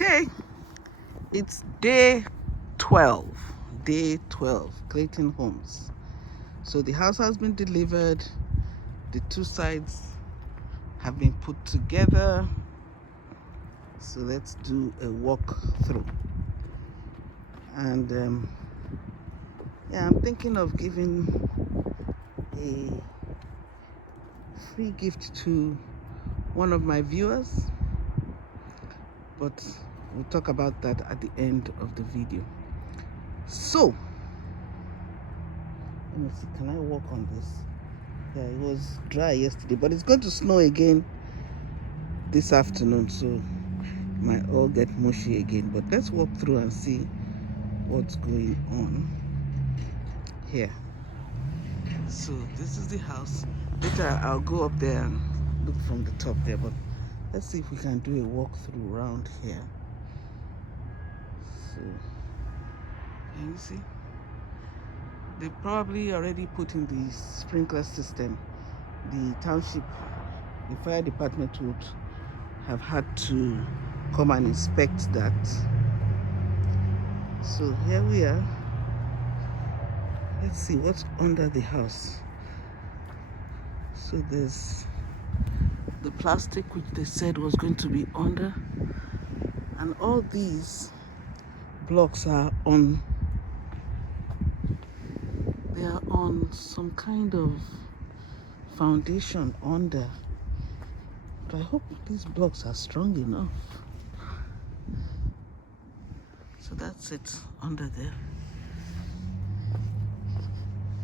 Okay, it's day 12, Clayton Homes. So the house has been delivered, the two sides have been put together. So let's do a walk through. And I'm thinking of giving a free gift to one of my viewers, but we'll talk about that at the end of the video. So let me see, can I walk on this? Yeah, it was dry yesterday, but it's going to snow again this afternoon, so it might all get mushy again. But let's walk through and see what's going on here. So this is the house. Later I'll go up there and look from the top there, but let's see if we can do a walkthrough around here. So can you see? They probably already put in the sprinkler system. The township, the fire department would have had to come and inspect that. So here we are. Let's see what's under the house. So there's the plastic which they said was going to be under, and all these blocks are on, they are on some kind of foundation under, but I hope these blocks are strong enough. So that's it under there.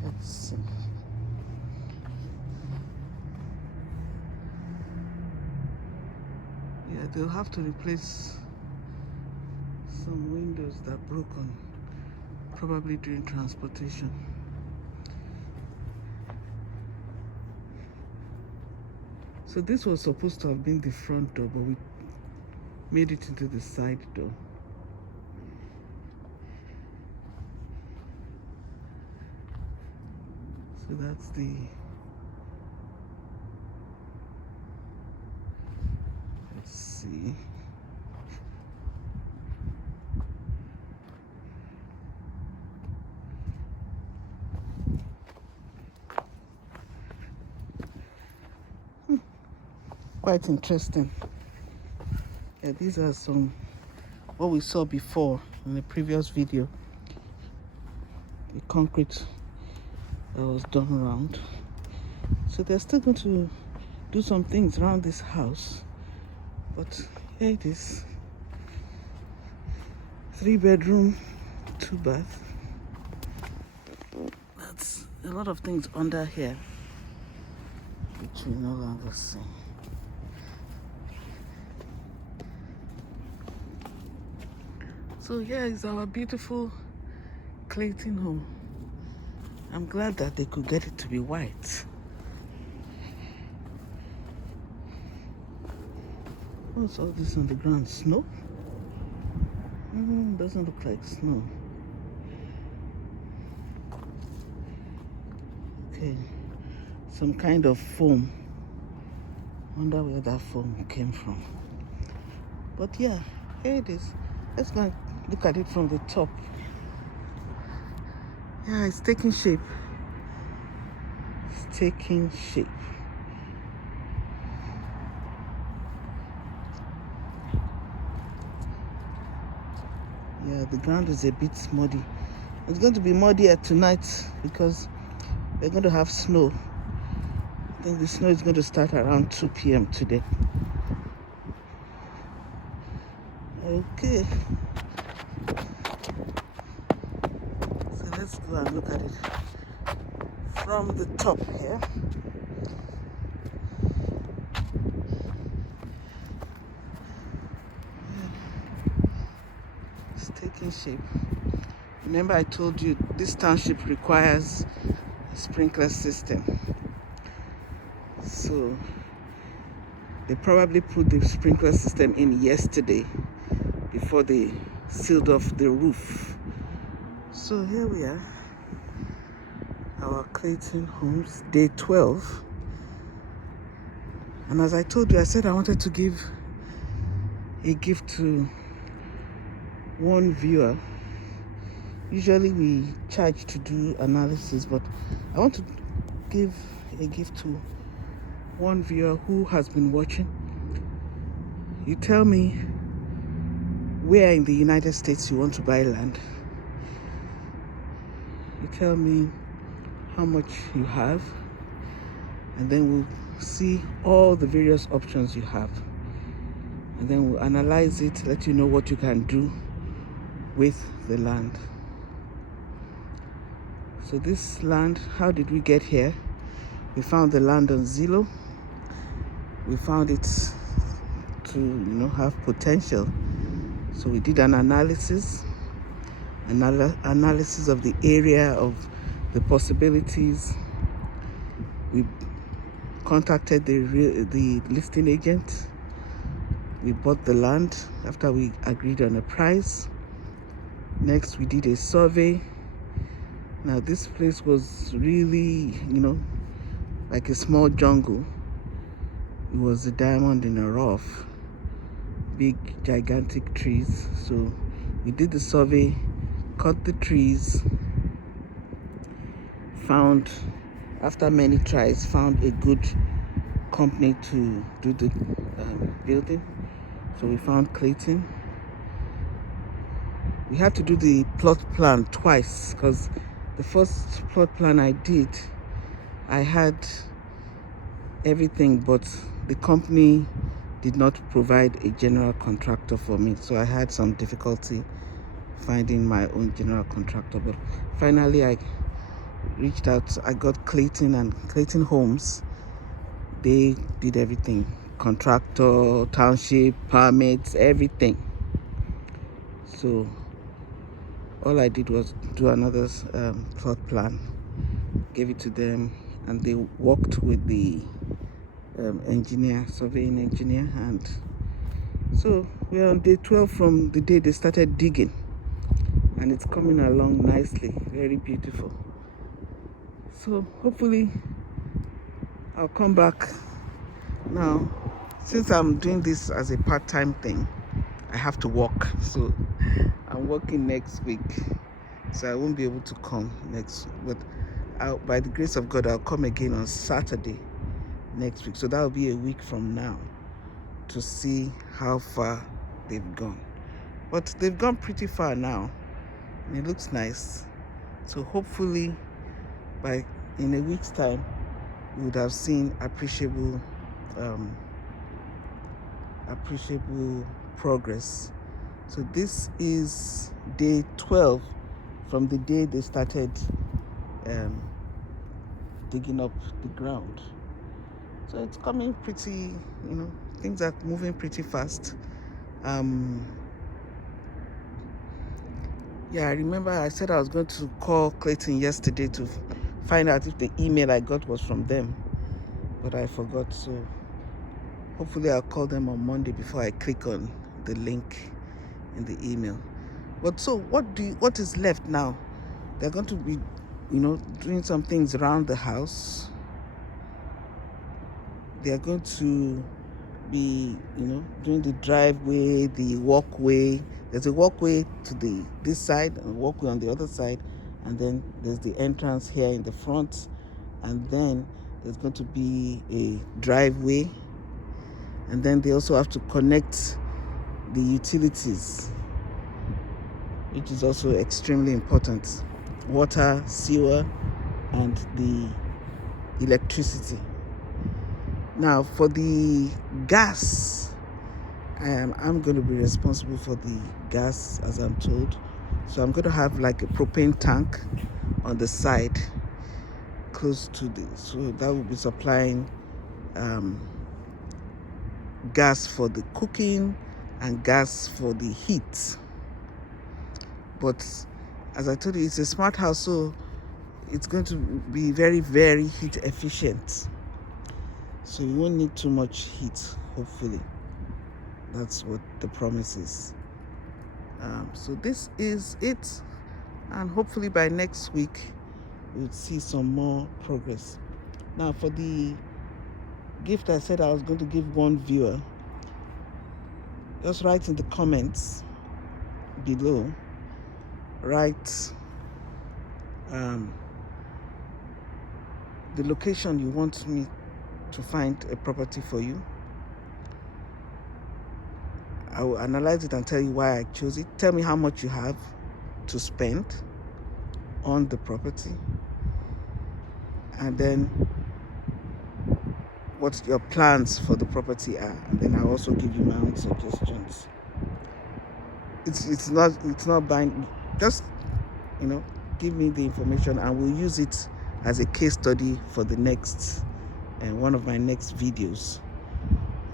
Let's see. Yeah, they'll have to replace some windows that broke on, probably during transportation. So this was supposed to have been the front door, but we made it into the side door. So that's the, let's see. Quite interesting. Yeah, these are some what we saw before in the previous video. The concrete that was done around. So they're still going to do some things around this house, but here it is. 3-bedroom, 2-bath. That's a lot of things under here which we no longer see. So here is our beautiful Clayton home. I'm glad that they could get it to be white. What's all this on the ground? Snow? Doesn't look like snow. Okay, some kind of foam. Wonder where that foam came from. But yeah, here it is. Let's go and look at it from the top. Yeah, it's taking shape. It's taking shape. Yeah, the ground is a bit muddy. It's going to be muddier tonight because we're going to have snow. I think the snow is going to start around 2 p.m. today. Okay. So let's go and look at it from the top here. It's taking shape. Remember I told you this township requires a sprinkler system. So they probably put the sprinkler system in yesterday before they sealed off the roof. So here we are, our Clayton Homes, day 12. And as I told you, I said I wanted to give a gift to one viewer. Usually we charge to do analysis, but I want to give a gift to one viewer who has been watching. You tell me where in the United States you want to buy land. You tell me how much you have, and then we'll see all the various options you have, and then we'll analyze it, let you know what you can do with the land. So this land, how did we get here? We found the land on Zillow. We found it to have potential. So we did an analysis of the area, of the possibilities. We contacted the listing agent. We bought the land after we agreed on a price. Next, we did a survey. Now, this place was really, like a small jungle. It was a diamond in a rough, big, gigantic trees. So we did the survey, cut the trees, found, after many tries, found a good company to do the building. So we found Clayton. We had to do the plot plan twice, because the first plot plan I did, I had everything, but the company did not provide a general contractor for me, so I had some difficulty finding my own general contractor. But finally I reached out. I got Clayton and Clayton Homes. They did everything: contractor, township, permits, everything. So all I did was do another plot plan, gave it to them, and they worked with the surveying engineer, and so we're on day 12 from the day they started digging, and it's coming along nicely, very beautiful. So hopefully I'll come back. Now, since I'm doing this as a part-time thing, I have to work, so I'm working next week, so I won't be able to come next, but by the grace of God, I'll come again on Saturday next week. So that will be a week from now, to see how far they've gone. But they've gone pretty far now, and it looks nice. So hopefully in a week's time, we would have seen appreciable progress. So this is day 12 from the day they started digging up the ground. So it's coming pretty, things are moving pretty fast. Yeah, I remember I said I was going to call Clayton yesterday to find out if the email I got was from them, but I forgot. So hopefully I'll call them on Monday before I click on the link in the email. But so what is left now? They're going to be, doing some things around the house. They are going to be, doing the driveway, the walkway. There's a walkway to this side and a walkway on the other side, and then there's the entrance here in the front, and then there's going to be a driveway, and then they also have to connect the utilities, which is also extremely important: water, sewer, and the electricity. Now, for the gas, I'm going to be responsible for the gas, as I'm told. So I'm going to have like a propane tank on the side, close to so that will be supplying gas for the cooking and gas for the heat. But as I told you, it's a smart house, so it's going to be very, very heat efficient. So you won't need too much heat, hopefully. That's what the promise is. So this is it, and hopefully by next week we'll see some more progress. Now, for the gift I said I was going to give one viewer, just write in the comments below, write the location you want me to find a property for you. I will analyze it and tell you why I chose it. Tell me how much you have to spend on the property, and then what your plans for the property are, and then I'll also give you my own suggestions. It's not buying. Just give me the information, and we'll use it as a case study for the next one of my next videos.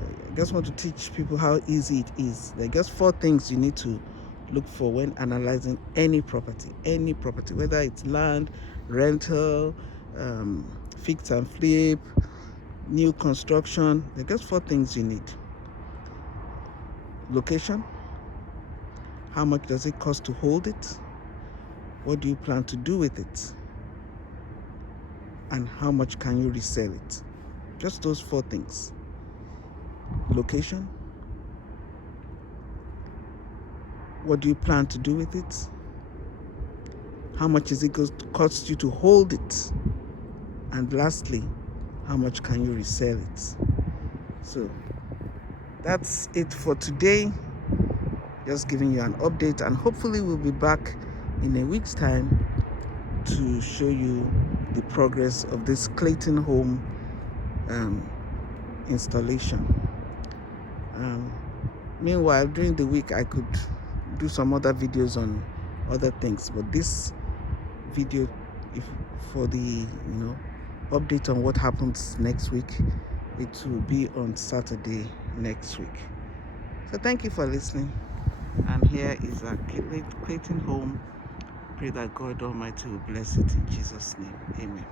I just want to teach people how easy it is. There are just 4 things you need to look for when analyzing any property, whether it's land, rental, fix and flip, new construction. There are just 4 things you need. Location. How much does it cost to hold it? What do you plan to do with it? And how much can you resell it? Just those 4 things. Location. What do you plan to do with it? How much is it going to cost you to hold it? And lastly, how much can you resell it? So that's it for today. Just giving you an update, and hopefully we'll be back in a week's time to show you the progress of this Clayton home installation. Meanwhile, during the week I could do some other videos on other things, but this video, for the update on what happens next week, it will be on Saturday next week. So thank you for listening, and here is our Clayton home. Pray that God Almighty will bless it in Jesus' name. Amen.